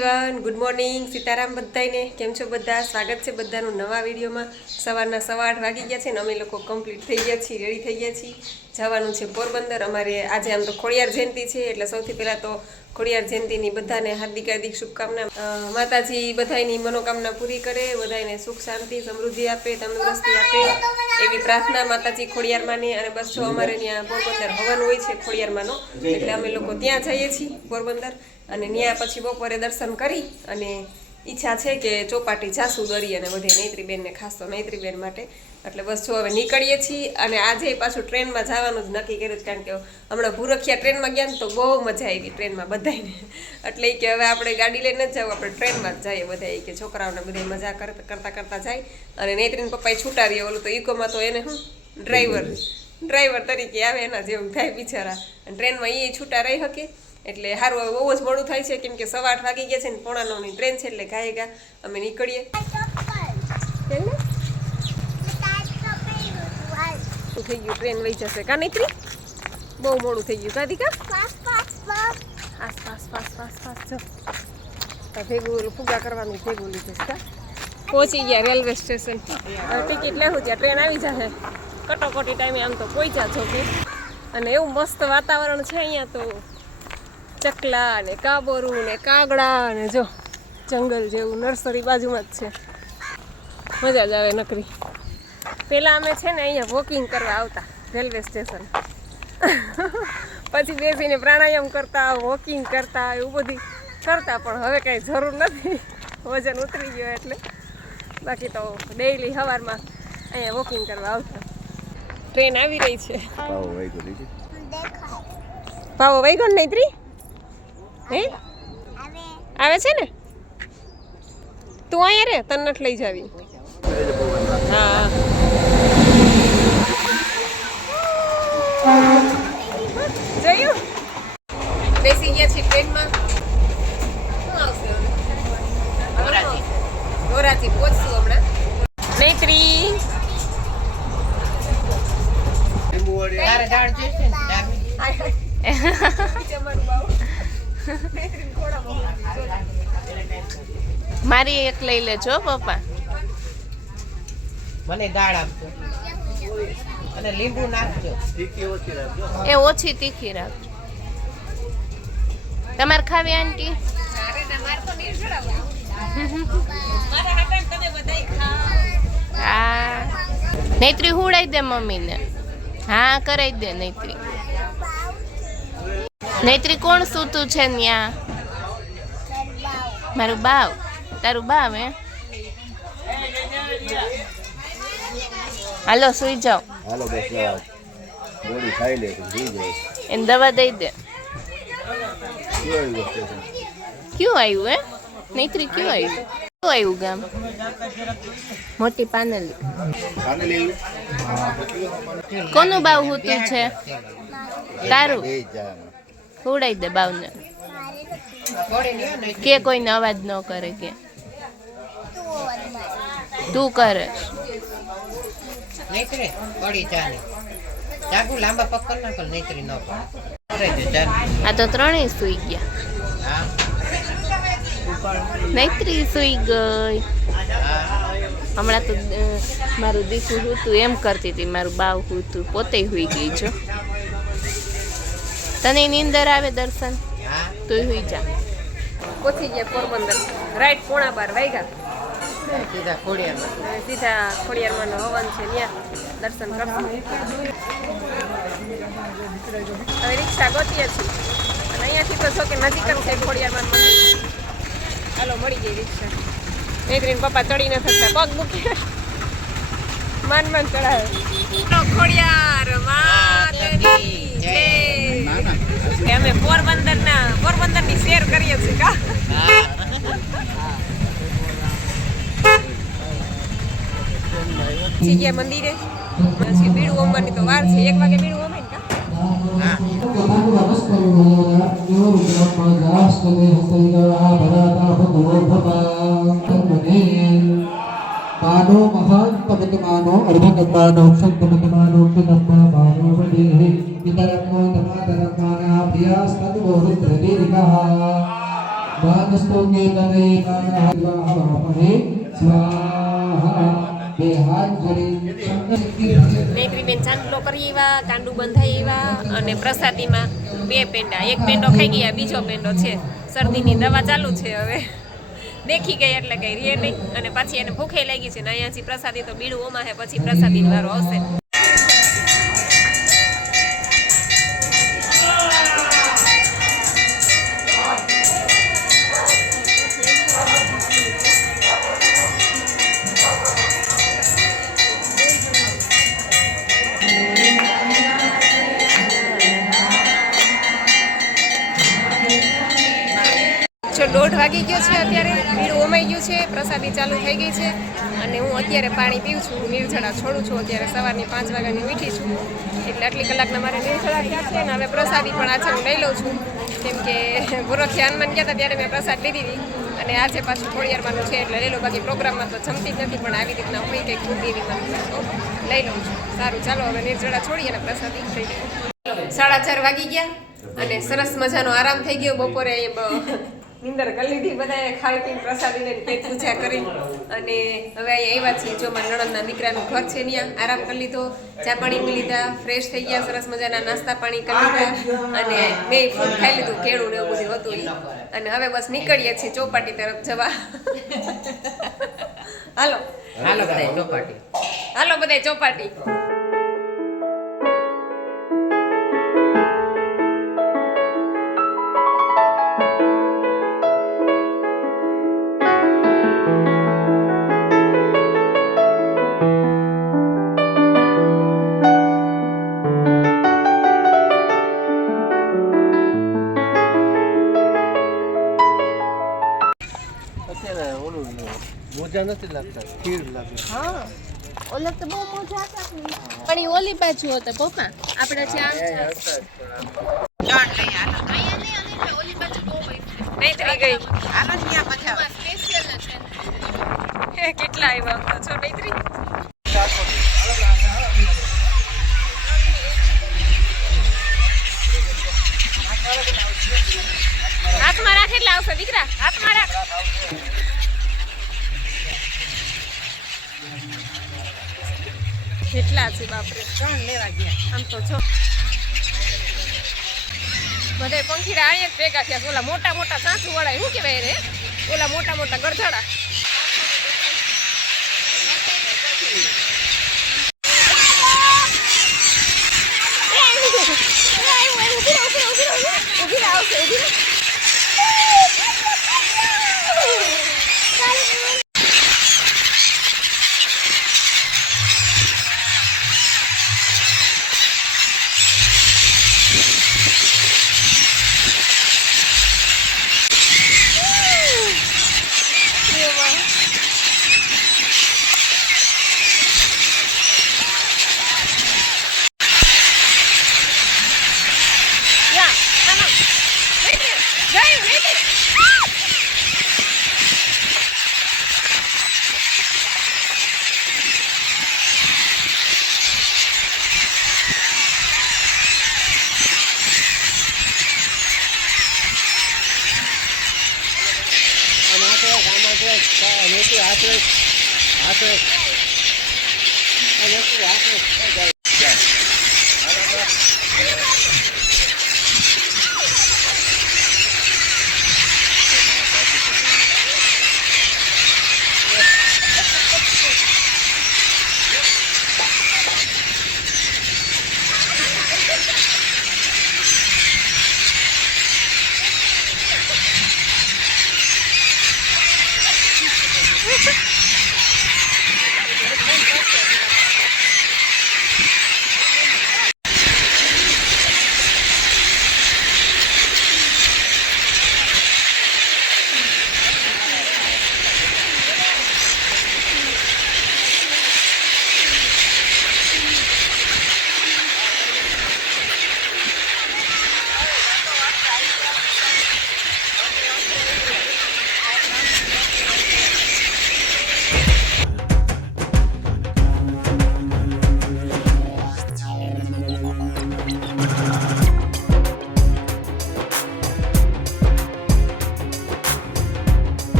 Everyone, good morning, Sitaram બધાને. કેમ છો બધા? સ્વાગત છે બધાનું નવા વિડીયોમાં. સવારના 8:15 વાગી ગયા છે ને અમે લોકો કમ્પ્લીટ થઈ ગયા છીએ, રેડી થઈ ગયા છીએ. જવાનું છે પોરબંદર. અમારે આજે આમ તો ખોડિયાર જયંતિ છે, એટલે સૌથી પહેલાં તો ખોડિયાર જયંતિની બધાને હાર્દિક હાર્દિક શુભકામના. માતાજી બધાની મનોકામના પૂરી કરે, બધાને સુખ શાંતિ સમૃદ્ધિ આપે, તંદુરસ્તી આપે એવી પ્રાર્થના માતાજી ખોડિયારમાંની. અને બસ જો અમારે ત્યાં પોરબંદર હવન હોય છે ખોડિયારમાંનો, એટલે અમે લોકો ત્યાં જઈએ છીએ પોરબંદર. અને ત્યાં પછી બપોરે દર્શન કરી અને ઈચ્છા છે કે ચોપાટી જાસુ દરી અને બધે નૈત્રીબેનને ખાસ તો નૈત્રીબેન માટે. એટલે બસ જો હવે નીકળીએ છીએ. અને આજે પાછું ટ્રેનમાં જવાનું જ નક્કી કર્યું, કારણ કે હમણાં ભૂરખિયા ટ્રેનમાં ગયા ને તો બહુ મજા આવી ટ્રેનમાં બધાને. એટલે કે હવે આપણે ગાડી લઈને જ જવું, આપણે ટ્રેનમાં જ જઈએ બધા, કે છોકરાઓને બધા મજા કરતા જાય. અને નૈત્રીને પપ્પાએ છૂટા રહીએ, ઓલું તો ઇકોમાં તો એને શું ડ્રાઈવર તરીકે આવે એના જેવું થાય બિચારા. અને ટ્રેનમાં એ છૂટા રહી શકે એટલે સારું. હવે બહુ જ મોડું થાય છે, કેમ કે 8:15 વાગી ગયા છે ને 8:45ની ટ્રેન છે, એટલે ગાય અમે નીકળીએ. શું થઈ ગયું? ટ્રેન વહી જશે કા નૈત્રી? બહુ મોડું થઈ ગયું કાદી કા? ફાસ જો ભેગું ફુગા કરવાનું ભેગું લીધું કા. પહોંચી ગયા રેલવે સ્ટેશન. ટિકિટ લેવું ત્યાં ટ્રેન આવી જશે કટોકટી ટાઈમે. આમ તો પહોંચ્યા છો કે. અને એવું મસ્ત વાતાવરણ છે અહીંયા તો, ચકલા ને કાબોરું ને કાગડા ને જો જંગલ જેવું, નર્સરી બાજુમાં જ છે. મજા જ આવે નકરી. પહેલાં અમે છે ને અહીંયા વોકિંગ કરવા આવતા રેલવે સ્ટેશન, પછી બેસીને પ્રાણાયામ કરતા, વોકિંગ કરતા, એવું બધું કરતા. પણ હવે કાંઈ જરૂર નથી, વજન ઉતરી ગયો એટલે. બાકી તો ડેઈલી સવારમાં અહીંયા વોકિંગ કરવા આવતા. ટ્રેન આવી રહી છે. પાવો વહી ગયો ને નૈત્રી? હે આવે છે ને? તું અહીંયા રે, તને નથી લઈ જાવી. હા જોયું? બેસી ગયા છીએ ટ્રેનમાં. શું આવશે હવે? ગોરાથી પહોંચશું હમણાં. નૈત્રી મારી એક લઈ લેજો પપ્પા. મને દાળ આપજો અને લીંબુ નાખજો. એ ઓછી તીખી રાખજો. તમારે ખાવી આંટી? હા નૈત્રી હુડાઈ દે મમ્મીને. હા કરાઈ દે નૈત્રી. નૈત્રી કોણ સૂતું છે ન્યા? મારું બાવ. તારું બાવ હે? હાલો સુઈ જાઓ. હાલો બસ ગોળી ખાઈ લે તો સુઈ જાય. એને દવા દઈ દે. ક્યું આવ્યું હે નૈત્રી? ક્યું આવ્યું? ક્યું આવ્યું ગામ? મોટી પાનેલી. કોનું બાવ હોતું છે? તારું? ઉડાઈ દે બાવને. કે કોઈને અવાજ ન કરે કે તું કરે. નૈત્રી પડી ચાલે જાગુ લાંબા પકડ ના કર. નૈત્રી ન પડે. આ તો ત્રણેય સુઈ ગયા. નૈત્રી સુઈ ગઈ. હમણાં તો મારું દીકરું હતું એમ કરતી હતી, મારું બાવ હતું પોતે સુઈ ગઈ છો. તને નીંદર આવે દર્શન? તું સુઈ જા. પહોંચી ગયા પોરબંદર. રાઈટ 12:15 વાગ્યા. સીધા ખોડિયારમાં. સીધા ખોડિયારમાંનો હવન છે, ત્યાં દર્શન કરશું. હવે રિક્ષા ગોતીએ છીએ. અને અહીંયાથી તો જો કે નજીક જ છે ખોડિયારમાં. હાલો મળી ગઈ રિક્ષા. નૈત્રીને પપ્પા ચડી ન શકતા, પગ મૂકી માન ચડાવે. ખોડિયાર માતની જય. અમે પોરબંદરની શેર કરીએ છીએ કા. ગયા મંદિરે. પછી બીડું ઓમવાની તો વાર છે, 1 વાગે બીડું ઓમે ને કા. मानो महान पवित्र मानो अर्भक मानो संत मानो किनम्मा मानो वडेहि इतरम्मो धमाधरम्माना प्रिया सद्गोविंद दीर्घः વાનસ્તોકે તને કાનહાવાપરે સ્વાહા બે હાથ જોડી નેત્રીબેન ચાંદલો કરી એવા કાંડું બંધાઈ એવા અને પ્રસાદીમાં 2 પેંડા, એક પેંડો ખાઈ ગયા, બીજો પેંડો છે. શરદીની દવા ચાલુ છે હવે દેખી ગઈ એટલે કઈ રે નહીં અને પાછી એને ભૂખે લાગી છે ને અહીંયાથી પ્રસાદી તો બીડું ઓમાં હે પછી પ્રસાદીનો વારો આવશે. જો 1:30 વાગી ગયો છે, અત્યારે ભીડ ઓમાઈ ગયું છે, પ્રસાદી ચાલુ થઈ ગઈ છે અને હું અત્યારે પાણી પીઉં છું, નિર્જળા છોડું છું. અત્યારે સવારની 5 વાગ્યાની ઉઠી છું એટલે આટલી કલાકના મારે નિર્જળા થયા છે અને હવે પ્રસાદી પણ આજે હું લઈ લઉં છું કેમ કે ગોરખી હનુમાન ગયા હતા ત્યારે મેં પ્રસાદ લીધી હતી અને આજે પાછું ખોડિયારમાંનું છે એટલે લઈ લો. બાકી પ્રોગ્રામમાં તો જમતી જ નથી પણ આવી રીતના હોય કંઈક બુદ્ધિ એવી લઈ લઉં છું. સારું, ચાલો હવે નિર્જળા છોડી અને પ્રસાદી થઈ ગઈ. 4:30 વાગી ગયા અને સરસ મજાનો આરામ થઈ ગયો. બપોરે નિંદર કરી લીધી, બધાએ ખાઈ પીને પ્રસાદી લઈને પેટ પૂજા કરી અને હવે અહીંયા આવ્યા છીએ. જો મારા નણંદના દીકરાનું ઘર છે ત્યાં આરામ કરી લીધો, ચા પાણી પી લીધા, ફ્રેશ થઈ ગયા, સરસ મજાના નાસ્તા પાણી કરી લીધા અને મેં ફૂડ ખાઈ લીધું, કેળું ને એવું બધું હતું એ. અને હવે બસ નીકળીએ છીએ ચોપાટી તરફ જવા. હાલો હાલો બધાય ચોપાટી. હાલો બધાય ચોપાટી. મોજા નથી લાગતા, ખીર લાગે. હા ઓલા તો બહુ મજા આવતી પણ એ ઓલી બાજુ હતા પપ્પા આપણે જ્યાં અહીંયા નહીં અને ઓલી બાજુ બહુ નૈત્રી ગઈ. હાલો ત્યાં મજા આવે. સ્પેશિયલ છે. કેટલા આવ્યા છો નૈત્રી? હાથમાં રાખ એટલે આવશે દીકરા, હાથમાં રાખ. કેટલા છે બાપરે, 3 લેવા ગયા. આમ તો જો બધે પંખીડા અહીંયા જ ભેગા થયા. ઓલા મોટા મોટા સાસુ વાળા શું કહેવાય રે, ઓલા મોટા મોટા ગરધાડા.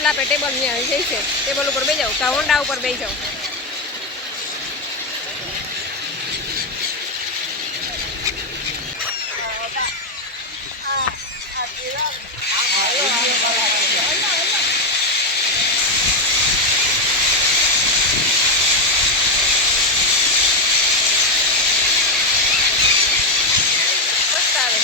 ટેબલ આપે, ટેબલ ત્યાં જઈ છે, ટેબલ ઉપર બેસી જાઓ, કાં હોન્ડા ઉપર બેસી જાઓ. મસ્ત આવે.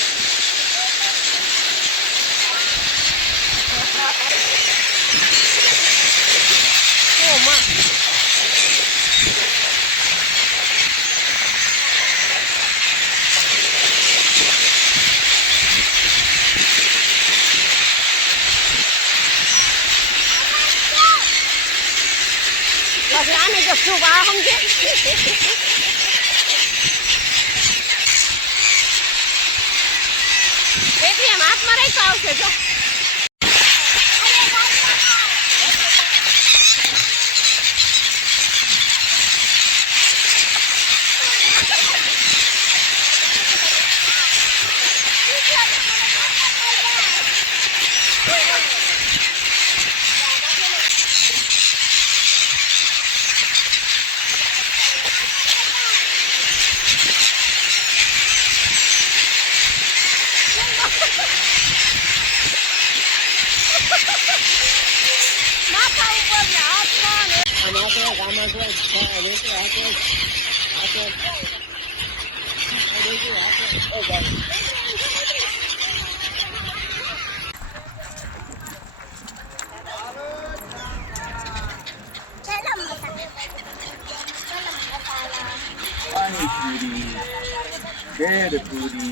ઓ માં બસ આને જો શું આ સમજે. એટલે આમ હાથમાં રાખ્યો આવશે જો. માથા ઉપર ને હાથમાં ને બેડ પૂરી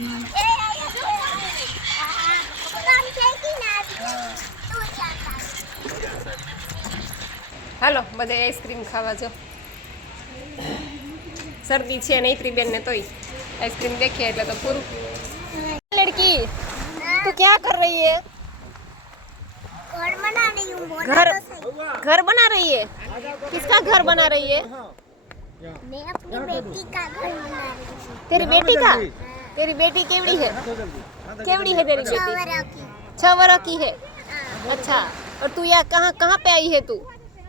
હાલો બધે આઈસ્ક્રીમ ખાવા જો. શરદી છે નૈત્રી બેન ને તોય आइसक्रीम देखिए એટલે તો પૂરું. लड़की तू क्या कर रही है? घर बना रही हूँ. घर घर बना रही है? किसका घर बना रही है? मैं अपनी बेटी का घर बना रही हूँ. तेरी बेटी का? तेरी बेटी केवड़ी है? केवड़ी है तेरी बेटी? 6 वर्ष की. 6 वर्ष की है. अच्छा, और तू यहाँ कहाँ कहाँ पे आई है तू?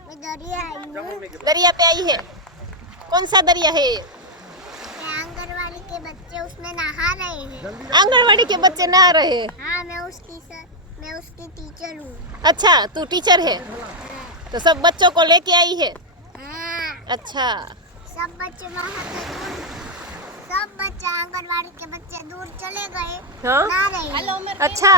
मैं दरिया आई हूँ. दरिया पे आई है? कौन सा दरिया है ये? आंगनवाड़ी के बच्चे उसमें नहा रहे हैं. आंगनवाड़ी के बच्चे नहा रहे हैं? हाँ, मैं उसकी टीचर हूँ. अच्छा, तू टीचर है तो सब बच्चों को लेके आई है? हाँ, अच्छा, सब बच्चे वहाँ से दूर, सब बच्चे आंगनवाड़ी के बच्चे दूर चले गए. हाँ नहा रहे हैं. अच्छा.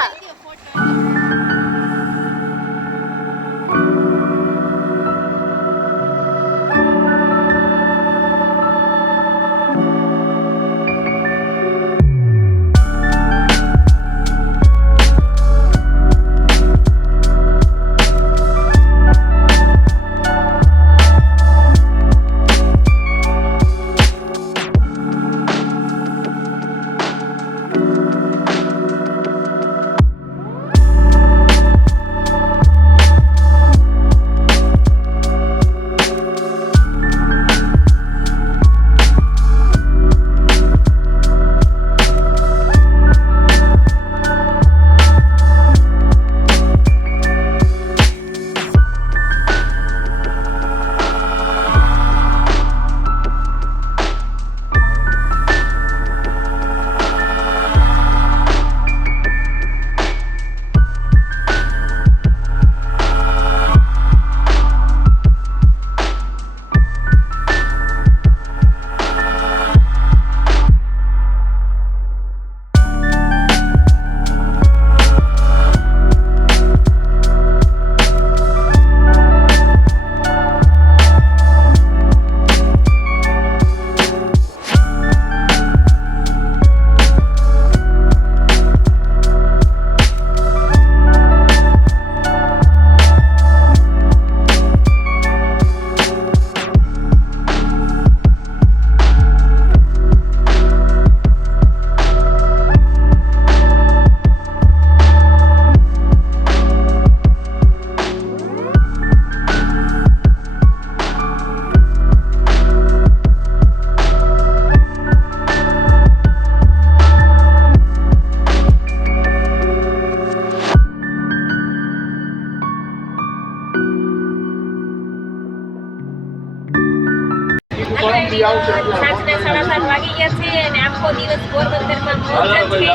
વાગી ગયા છે અને આખો દિવસ પોરબંદરમાં મોજ જ કરી.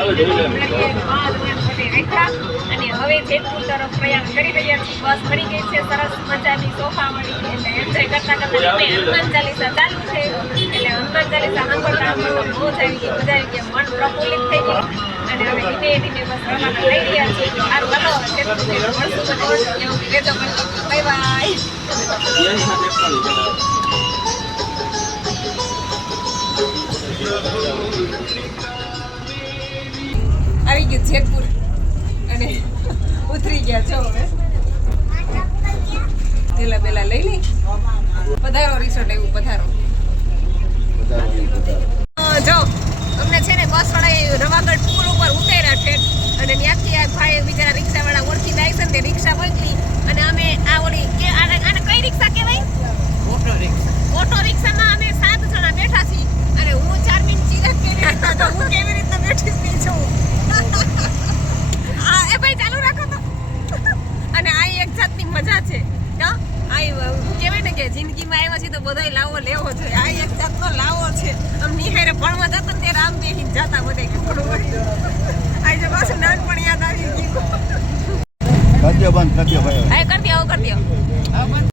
ઘડીએ બાદ ને બધે રેખા અને હવે જેતપુર તરફ પ્રયાણ કરી રહ્યા છીએ. બસ મળી ગઈ છે સરસ મજાની સોફા મળી ગઈ એટલે એન્જોય કરતા કરતા અમે હનુમાન ચાલીસા ચાલુ છે એટલે હનુમાન ચાલીસા સાંભળતા સાંભળતા મોજ આવી ગઈ, મજા આવી ગઈ, મન પ્રફુલ્લિત થઈ ગયું અને હવે ધીમે ધીમે બસ રવાના થઈ રહ્યા છીએ. સારું ચાલો જેતપુર મળશું બધું એવું લેજો. Bye bye. આવી ગયું જેતપુર અને ઉતરી ગયા છો હવે પેલા પેલા લઈ લઈ પધારો રિસોર્ટ એવું પધારો. જો અમને છે ને બસ વાળા રવાગઢ પુલ ઉપર ઉતાર્યા છે અને ત્યાંથી આ ભાઈ બિચારા રિક્ષા વાળા ઓળખી જાય છે ને તે રિક્ષા મોકલી અને અમે આ ઓલી કે આને કઈ રિક્ષા કહેવાય? ઓટો રિક્ષામાં અમે 7 જણા બેઠા છીએ અને હું ચાર્મિંગ ચિરાગ કેવી રીતના તો હું કેવી રીતના બેઠી છું આ એ ભાઈ ચાલુ રાખો તો. અને આ એક જાતની મજા છે હા આ કહેવાય ને કે જિંદગીમાં આવ્યા છે તો બધાય લાવો લેવો જોઈએ. આ એક જાતનો લાવો છે. આમ નિહારે ભણવા જતા ને ત્યારે આમ બેસીને જતા બધા કે થોડું આજે પાછું નાનપણ યાદ આવી ગયું. કરજો બંધ કરજો ભાઈ. હા કરી દો.